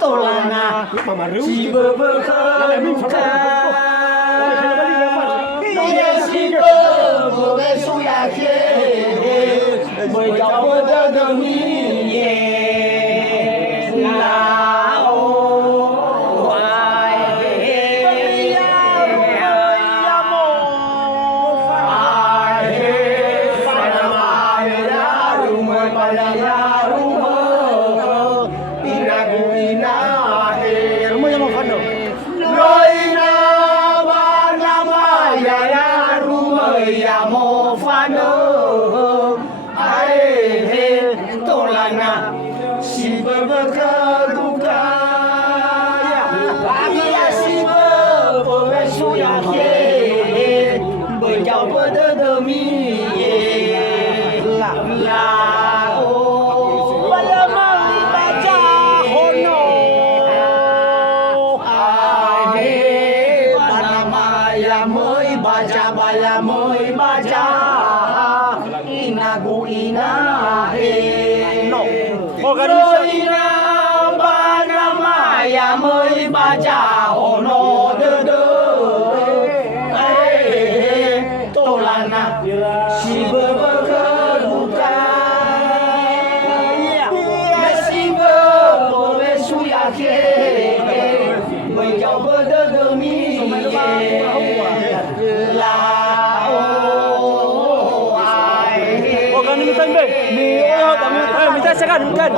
tolana si berberkah dia si bersuya berjauh demi si berberkah dia si bersuya berjauh demi bala mới baca inagu inahe ina bana maya mới baca ono de tolana si berberkah si bersuya berjauh demi Kan minta sekan kan.